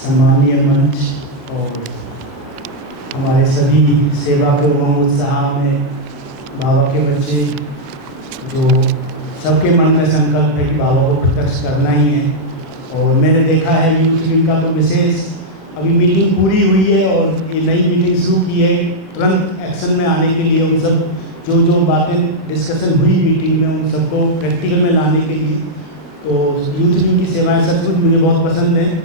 सम्मानीय मंच और हमारे सभी सेवा के उमंग उत्साह में बाबा के बच्चे जो सबके मन में संकल्प है कि बाबा को प्रत्यक्ष करना ही है। और मैंने देखा है यूथ विंग का तो विशेष अभी मीटिंग पूरी हुई है और ये नई मीटिंग शुरू की है तुरंत एक्शन में आने के लिए। उन सब जो बातें डिस्कशन हुई मीटिंग में उन सबको प्रैक्टिकल में लाने के लिए। तो यूथ विंग की सेवाएं सचमुच मुझे बहुत पसंद है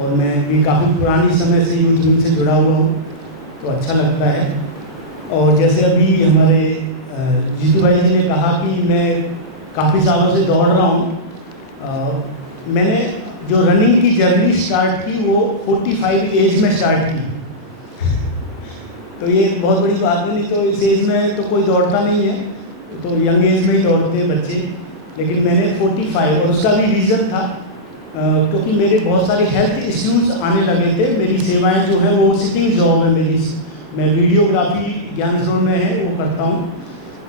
और मैं भी काफ़ी पुरानी समय से यूथ विंग से जुड़ा हुआ हूँ, तो अच्छा लगता है। और जैसे अभी हमारे जीतू भाई जी ने कहा कि मैं काफ़ी सालों से दौड़ रहा हूँ। मैंने जो रनिंग की जर्नी स्टार्ट की वो 45 एज में स्टार्ट की। तो ये बहुत बड़ी बात नहीं, तो इस एज में तो कोई दौड़ता नहीं है, तो यंग एज में ही दौड़ते हैं बच्चे। लेकिन मैंने 45 और उसका भी रीज़न था क्योंकि मेरे बहुत सारे हेल्थ इश्यूज आने लगे थे। मेरी सेवाएं जो है वो सिटिंग जॉब है मेरी। मैं वीडियोग्राफी ज्ञान जोन में है वो करता हूँ,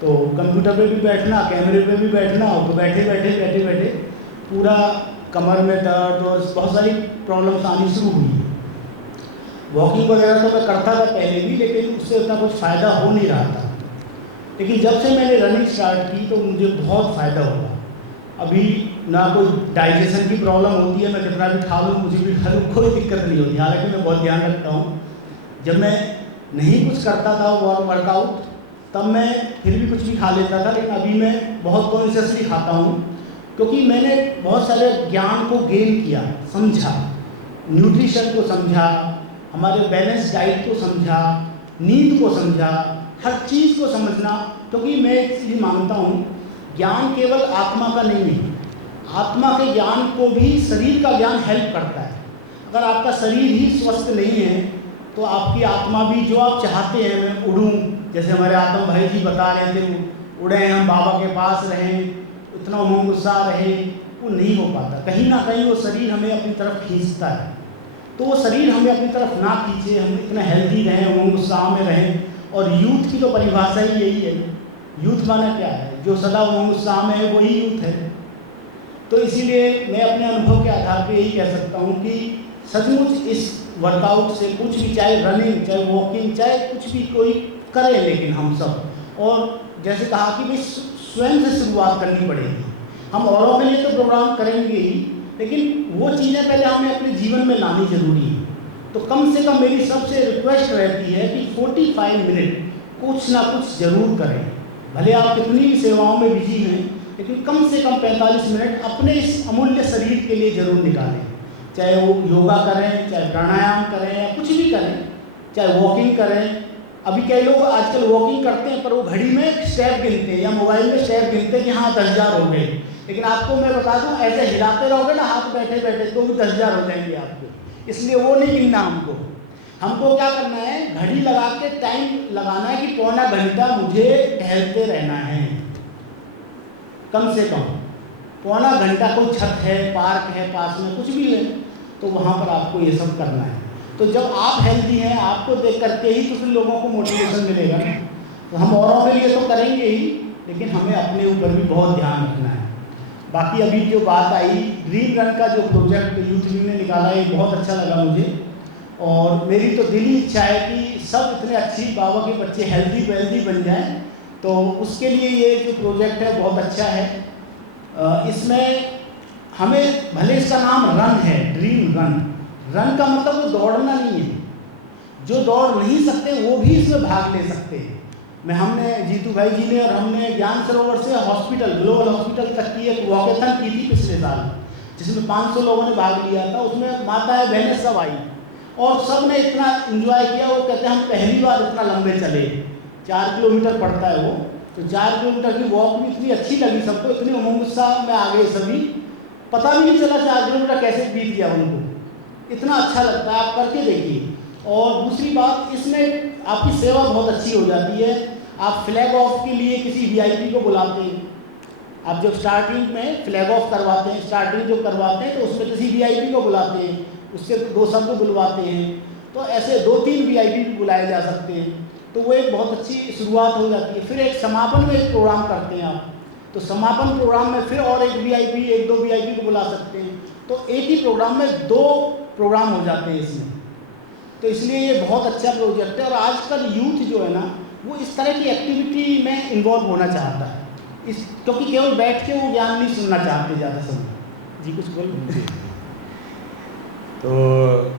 तो कंप्यूटर पे भी बैठना, कैमरे पे भी बैठना, तो बैठे बैठे पूरा कमर में दर्द और बहुत सारी प्रॉब्लम्स आनी शुरू हुई। वॉकिंग वगैरह तो मैं करता था पहले भी, लेकिन उससे उतना कुछ फ़ायदा हो नहीं रहा था। लेकिन जब से मैंने रनिंग स्टार्ट की तो मुझे बहुत फ़ायदा हुआ। अभी ना कोई डाइजेशन की प्रॉब्लम होती है, मैं कितना भी खा लूँ मुझे भी कोई दिक्कत नहीं होती। हालांकि मैं बहुत ध्यान रखता हूँ। जब मैं नहीं कुछ करता था वर्कआउट तब मैं फिर भी कुछ भी खा लेता था, लेकिन अभी मैं बहुत कॉन्शियसली खाता हूँ क्योंकि मैंने बहुत सारे ज्ञान को गेन किया, समझा, न्यूट्रिशन को समझा, हमारे बैलेंस डाइट को समझा, नींद को समझा, हर चीज़ को समझना। क्योंकि मैं एक चीज़ मानता हूँ, ज्ञान केवल आत्मा का नहीं है, आत्मा के ज्ञान को भी शरीर का ज्ञान हेल्प करता है। अगर आपका शरीर ही स्वस्थ नहीं है तो आपकी आत्मा भी जो आप चाहते हैं मैं उड़ूँ, जैसे हमारे आत्मा भाई जी बता रहे थे, उड़े हम बाबा के पास रहें, इतना उमंग उत्साह रहे, वो नहीं हो पाता। कहीं ना कहीं वो शरीर हमें अपनी तरफ खींचता है। तो वो शरीर हमें अपनी तरफ ना खींचे, हम इतना हेल्दी रहें, उमंग उत्साह में रहें। और यूथ की तो परिभाषा ही यही है। यूथ माना क्या है? जो सदा उमंग उत्साह में है वही यूथ है। तो इसीलिए मैं अपने अनुभव के आधार पर यही कह सकता हूँ कि सचमुच इस वर्कआउट से कुछ भी, चाहे रनिंग, चाहे वॉकिंग, चाहे कुछ भी कोई करे, लेकिन हम सब, और जैसे कहा कि भाई स्वयं से शुरुआत करनी पड़ेगी। हम औरों के लिए तो प्रोग्राम करेंगे ही, लेकिन वो चीज़ें पहले हमें अपने जीवन में लानी जरूरी है। तो कम से कम मेरी सबसे रिक्वेस्ट रहती है कि 45 मिनट कुछ ना कुछ जरूर करें। भले आप कितनी भी सेवाओं में बिजी हैं, लेकिन कम से कम 45 मिनट अपने इस अमूल्य शरीर के लिए जरूर निकालें। चाहे वो योगा करें, चाहे प्राणायाम करें, या कुछ भी करें, चाहे वॉकिंग करें। अभी कई लोग आजकल वॉकिंग करते हैं पर वो घड़ी में स्टेप गिनते हैं या मोबाइल में स्टेप गिनते हैं कि हाँ 10,000 हो गए। लेकिन आपको मैं बता दूं, ऐसे हिलाते रहोगे ना हाथ बैठे बैठे तो भी 10,000 हो जाएंगे आपको। इसलिए वो नहीं गिनना हमको क्या करना है, घड़ी लगा के टाइम लगाना है कि पौना घंटा मुझे टहलते रहना है। कम से कम पौना घंटा। कोई छत है, पार्क है पास में, कुछ भी है, तो वहाँ पर आपको ये सब करना है। तो जब आप हेल्दी हैं, आपको देख करके ही तो फिर लोगों को मोटिवेशन मिलेगा ना। तो हम औरों के लिए तो करेंगे ही, लेकिन हमें अपने ऊपर भी बहुत ध्यान रखना है। बाकी अभी जो बात आई, ड्रीम रन का जो प्रोजेक्ट यूथ विंग ने निकाला है, ये बहुत अच्छा लगा मुझे। और मेरी तो दिली इच्छा है कि सब इतने अच्छी बाबा के बच्चे हेल्दी वेल्दी बन जाएं। तो उसके लिए ये जो प्रोजेक्ट है बहुत अच्छा है। इसमें हमें, भले इसका नाम रन है, ड्रीम रन, रन का मतलब वो दौड़ना नहीं है। जो दौड़ नहीं सकते वो भी इसमें भाग ले सकते हैं। हमने जीतू भाई जी ने और हमने ज्ञान सरोवर से हॉस्पिटल, ग्लोबल हॉस्पिटल तक की एक वॉकेथन की थी पिछले साल, जिसमें 500 लोगों ने भाग लिया था। उसमें माताएं बहनें सब आई और सब ने इतना एंजॉय किया। वो कहते हैं हम पहली बार इतना लंबे चले, 4 किलोमीटर पड़ता है वो, तो 4 किलोमीटर की वॉक भी इतनी अच्छी लगी सबको, इतने उमंग उत्साह में आ गए सभी, पता भी नहीं चला 4 किलोमीटर कैसे बीत गया उनको। इतना अच्छा लगता है, आप करके देखिए। और दूसरी बात, इसमें आपकी सेवा बहुत अच्छी हो जाती है। आप फ्लैग ऑफ के लिए किसी वीआईपी को बुलाते हैं। आप जब स्टार्टिंग में फ्लैग ऑफ करवाते हैं, स्टार्टिंग जो करवाते हैं, तो उसमें किसी वीआईपी को बुलाते हैं, उससे 2 शब्द बुलवाते हैं। तो ऐसे 2-3 वीआईपी भी बुलाए जा सकते हैं। तो वो एक बहुत अच्छी शुरुआत हो जाती है। फिर एक समापन में एक प्रोग्राम करते हैं आप, तो समापन प्रोग्राम में फिर और एक वीआईपी, एक दो वीआईपी को बुला सकते हैं, तो एक ही प्रोग्राम में 2 प्रोग्राम हो जाते हैं इसमें। तो इसलिए ये बहुत अच्छा प्रोजेक्ट है और आजकल यूथ जो है ना वो इस तरह की एक्टिविटी में इन्वॉल्व होना चाहता है, इस क्योंकि केवल बैठ के वो ज्ञान नहीं सुनना चाहते ज़्यादा समय। जी कुछ बोल। तो